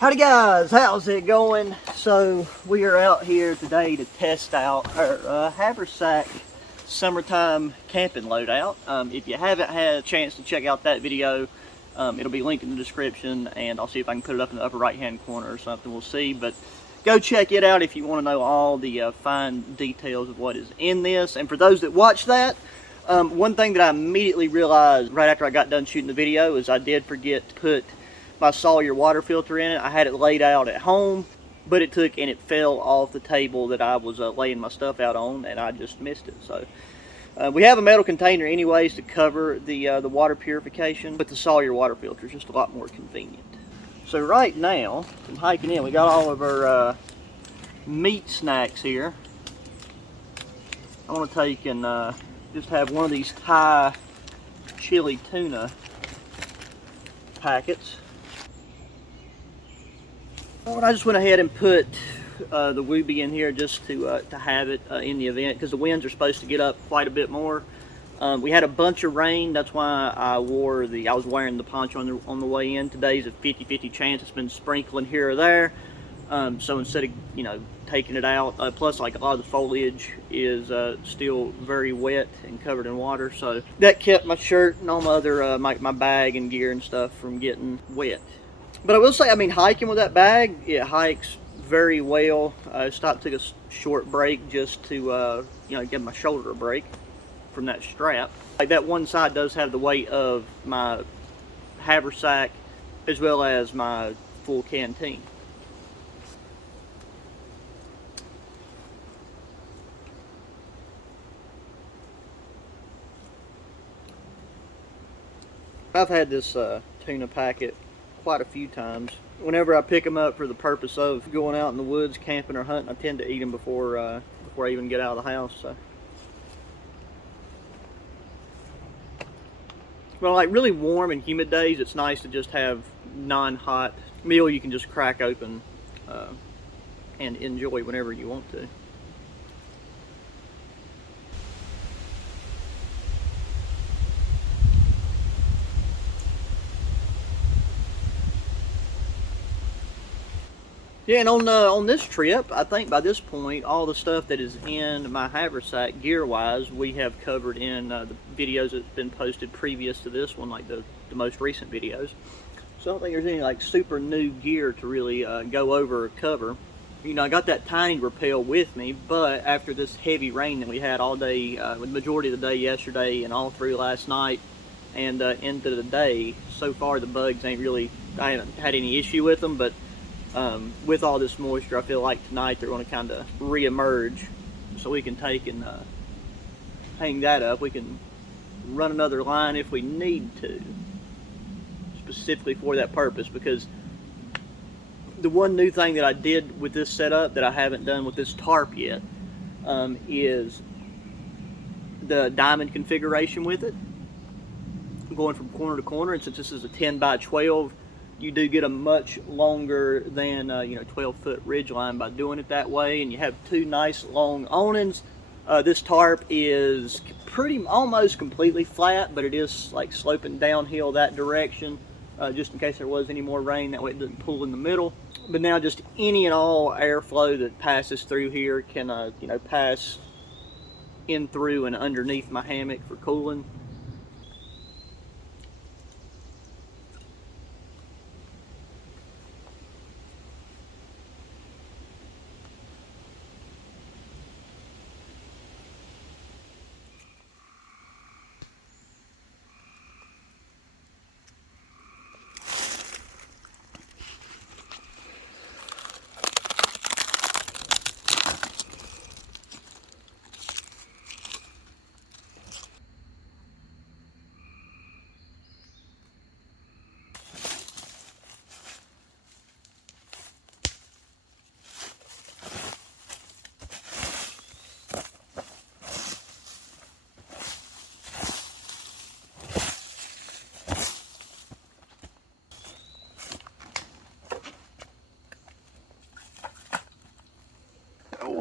Howdy guys, how's it going? So we are out here today to test out our Haversack summertime camping loadout. If you haven't had a chance to check out that video, it'll be linked in the description, and I'll see if I can put it up in the upper right hand corner or something, we'll see. But go check it out if you want to know all the fine details of what is in this. And for those that watch that, one thing that I immediately realized right after I got done shooting the video is I did forget to put my Sawyer water filter in it. I had it laid out at home, but it took and it fell off the table that I was laying my stuff out on, and I just missed it. So we have a metal container anyways to cover the water purification, but the Sawyer water filter is just a lot more convenient. So right now, I'm hiking in. We got all of our meat snacks here. I want to take and just have one of these Thai chili tuna packets. Well, I just went ahead and put the Wooby in here just to have it in the event, because the winds are supposed to get up quite a bit more. We had a bunch of rain, that's why I was wearing the poncho on the way in. Today's a 50-50 chance. It's been sprinkling here or there. So instead of, taking it out, plus like a lot of the foliage is still very wet and covered in water, so that kept my shirt and all my other my bag and gear and stuff from getting wet. But I will say, hiking with that bag, it hikes very well. I stopped, took a short break just to give my shoulder a break from that strap. Like, that one side does have the weight of my haversack as well as my full canteen. I've had this tuna packet quite a few times. Whenever I pick them up for the purpose of going out in the woods, camping or hunting, I tend to eat them before I even get out of the house. So, well, like really warm and humid days, it's nice to just have non-hot meal you can just crack open and enjoy whenever you want to. Yeah, and on this trip, I think by this point, all the stuff that is in my haversack gear-wise, we have covered in the videos that's been posted previous to this one, like the most recent videos. So I don't think there's any like super new gear to really go over or cover. I got that tiny rappel with me, but after this heavy rain that we had all day, the majority of the day yesterday and all through last night and into the day, so far the bugs ain't really, I haven't had any issue with them, but with all this moisture, I feel like tonight they're going to kind of re-emerge, so we can take and hang that up. We can run another line if we need to, specifically for that purpose, because the one new thing that I did with this setup that I haven't done with this tarp yet is the diamond configuration with it, going from corner to corner. And since this is a 10 by 12, you do get a much longer than 12-foot ridge line by doing it that way, and you have two nice long awnings. This tarp is almost completely flat, but it is like sloping downhill that direction, just in case there was any more rain, that way it doesn't pull in the middle. But now just any and all airflow that passes through here can pass in through and underneath my hammock for cooling.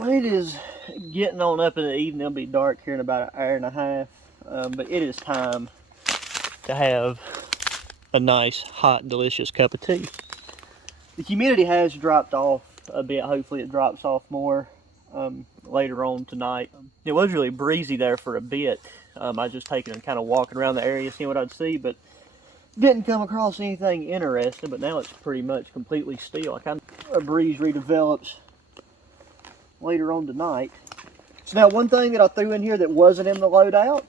It is getting on up in the evening. It'll be dark here in about an hour and a half, but it is time to have a nice, hot, delicious cup of tea. The humidity has dropped off a bit. Hopefully it drops off more later on tonight. It was really breezy there for a bit. I was just taking and kind of walking around the area, seeing what I'd see, but didn't come across anything interesting. But now it's pretty much completely still. A breeze redevelops later on tonight. So now one thing that I threw in here that wasn't in the loadout,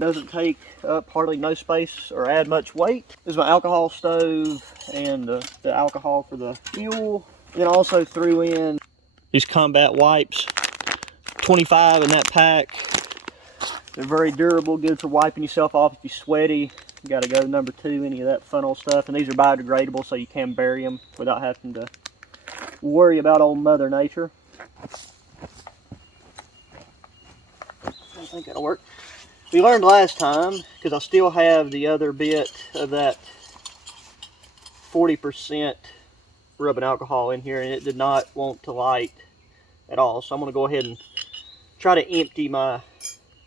doesn't take up hardly no space or add much weight, is my alcohol stove and the alcohol for the fuel. Then I also threw in these combat wipes, 25 in that pack. They're very durable, good for wiping yourself off if you're sweaty. You got to go number 2, any of that fun old stuff. And these are biodegradable, so you can bury them without having to worry about old Mother Nature. I think that'll work. We learned last time, because I still have the other bit of that 40% rubbing alcohol in here, and it did not want to light at all. So I'm going to go ahead and try to empty my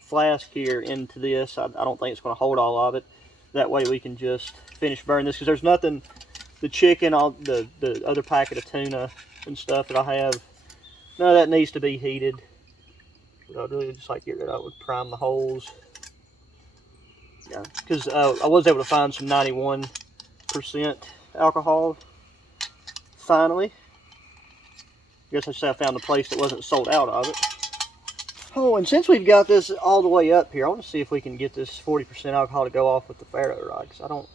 flask here into this. I don't think it's going to hold all of it. That way we can just finish burning this, because there's nothing, the chicken, all the other packet of tuna and stuff that I have, none of that needs to be heated. I'd really just like to get rid of it. Would prime the holes. Yeah, because I was able to find some 91% alcohol finally. I guess I should say I found a place that wasn't sold out of it. Oh, and since we've got this all the way up here, I want to see if we can get this 40% alcohol to go off with the ferro rod, because I don't.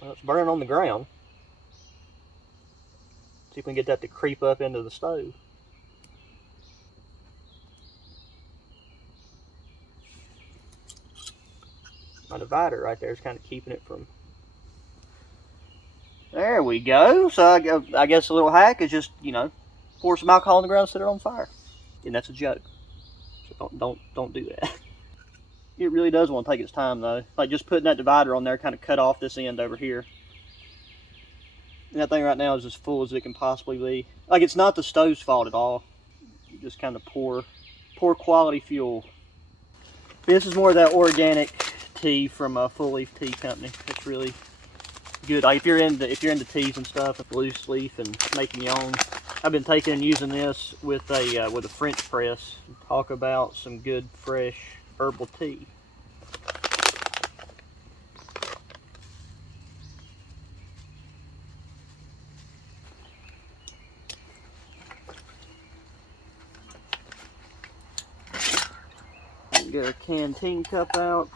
Well, it's burning on the ground. See if we can get that to creep up into the stove. My divider right there is kind of keeping it from. There we go. So I guess a little hack is just, you know, pour some alcohol on the ground and set it on fire. And that's a joke. So don't do that. It really does want to take its time though. Like just putting that divider on there kind of cut off this end over here. And that thing right now is as full as it can possibly be. Like, it's not the stove's fault at all. You just kind of poor quality fuel. This is more of that organic tea from a Full Leaf Tea Company. It's really good. Like if you're into teas and stuff, with loose leaf and making your own. I've been taking and using this with a French press. Talk about some good fresh herbal tea. Get our canteen cup out.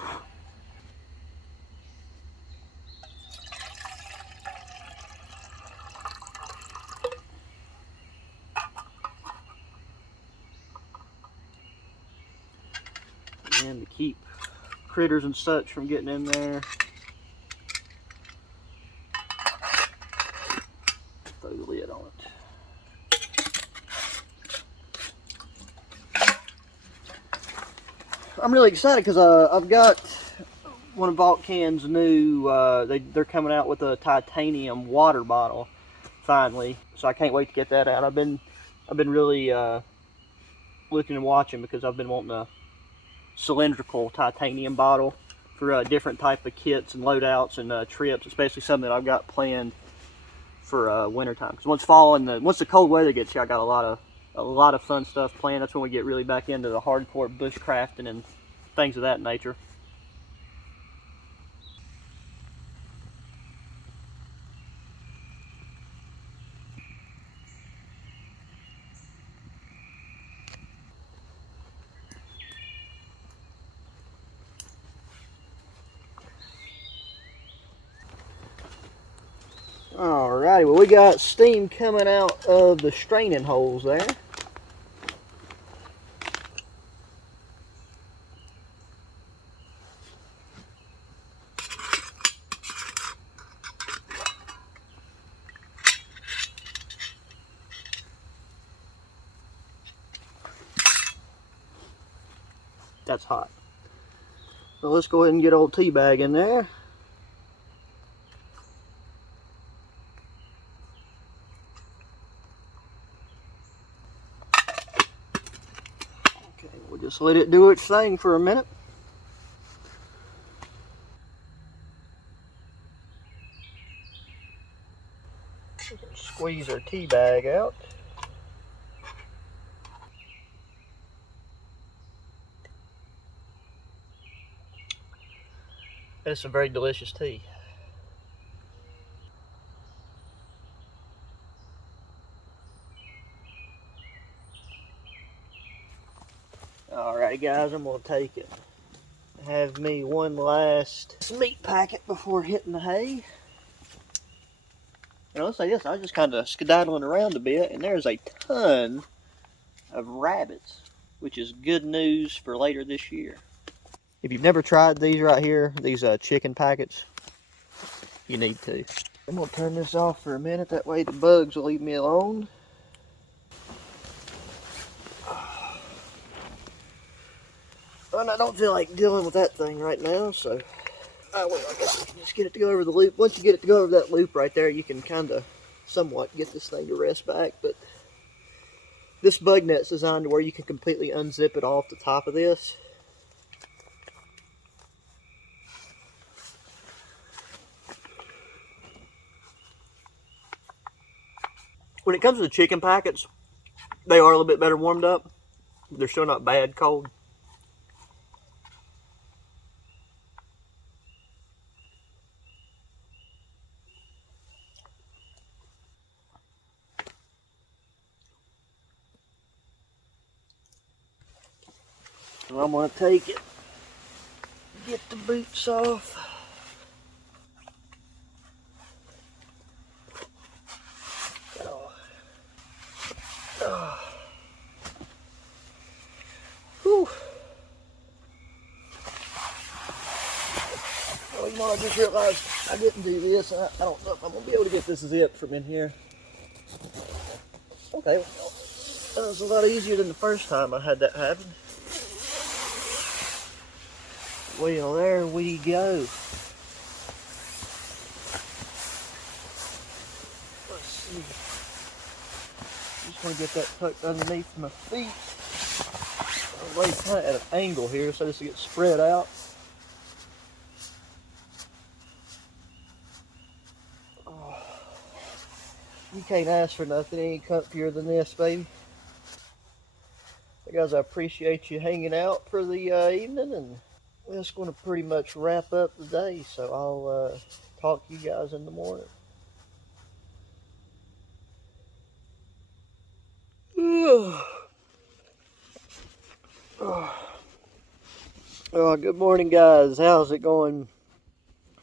And to keep critters and such from getting in there. Throw the lid on it. I'm really excited because I've got one of Vulcan's new, they're coming out with a titanium water bottle finally, so I can't wait to get that out. I've been really looking and watching because I've been wanting a cylindrical titanium bottle for different type of kits and loadouts and trips, especially something that I've got planned for wintertime. Because once the cold weather gets here, I got a lot of fun stuff planned. That's when we get really back into the hardcore bushcrafting and things of that nature. Alrighty, well we got steam coming out of the straining holes there. That's hot. So let's go ahead and get old tea bag in there. Okay, we'll just let it do its thing for a minute. squeeze our tea bag out. It's some very delicious tea. Alright guys, I'm going to take it. Have me one last meat packet before hitting the hay. And I'll say this, I was just kind of skedaddling around a bit, and there's a ton of rabbits, which is good news for later this year. If you've never tried these right here, these chicken packets, you need to. I'm going to turn this off for a minute, that way the bugs will leave me alone. And I don't feel like dealing with that thing right now, so I guess we can just get it to go over the loop. Once you get it to go over that loop right there, you can kind of somewhat get this thing to rest back. But this bug net's designed to where you can completely unzip it off the top of this. When it comes to the chicken packets, they are a little bit better warmed up. They're still not bad cold. So I'm going to take it, get the boots off. Whew. Oh, you know, I just realized I didn't do this. I don't know if I'm going to be able to get this zip from in here. Okay, well, that was a lot easier than the first time I had that happen. Well, there we go. Let's see. Just want to get that tucked underneath my feet. I'll lay kind of at an angle here so this will get spread out. Oh, you can't ask for nothing any comfier than this, baby. So guys, I appreciate you hanging out for the evening, and that's going to pretty much wrap up the day. So I'll talk to you guys in the morning. Oh, good morning, guys. How's it going?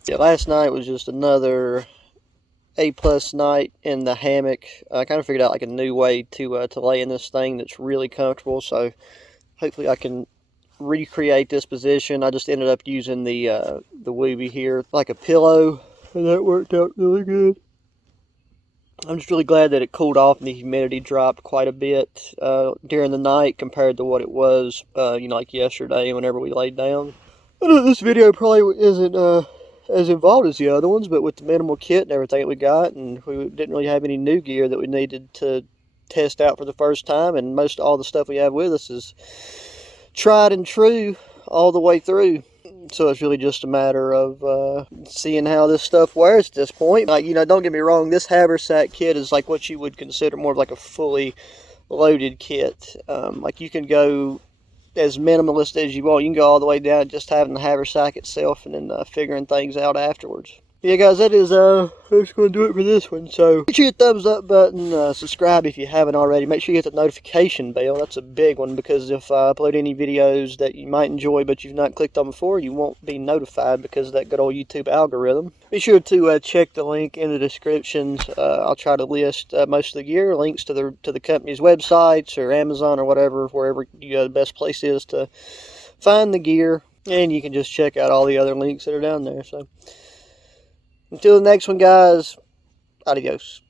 Yeah, last night was just another A+ night in the hammock. I kind of figured out like a new way to lay in this thing that's really comfortable. So hopefully I can recreate this position. I just ended up using the Wooby here like a pillow, and that worked out really good. I'm just really glad that it cooled off and the humidity dropped quite a bit during the night compared to what it was, you know, like yesterday whenever we laid down. I know this video probably isn't as involved as the other ones, but with the minimal kit and everything that we got, and we didn't really have any new gear that we needed to test out for the first time, and most all the stuff we have with us is tried and true all the way through. So it's really just a matter of seeing how this stuff wears at this point. Like, you know, don't get me wrong, this Haversack kit is like what you would consider more of like a fully loaded kit. Like you can go as minimalist as you want. You can go all the way down to just having the Haversack itself and then figuring things out afterwards. Yeah, guys, that is that's going to do it for this one. So make sure you hit the thumbs up button, subscribe if you haven't already. Make sure you hit the notification bell. That's a big one, because if I upload any videos that you might enjoy but you've not clicked on before, you won't be notified because of that good old YouTube algorithm. Be sure to check the link in the descriptions. I'll try to list most of the gear, links to the company's websites or Amazon or whatever, wherever the best place is to find the gear. And you can just check out all the other links that are down there. So until the next one, guys, adios.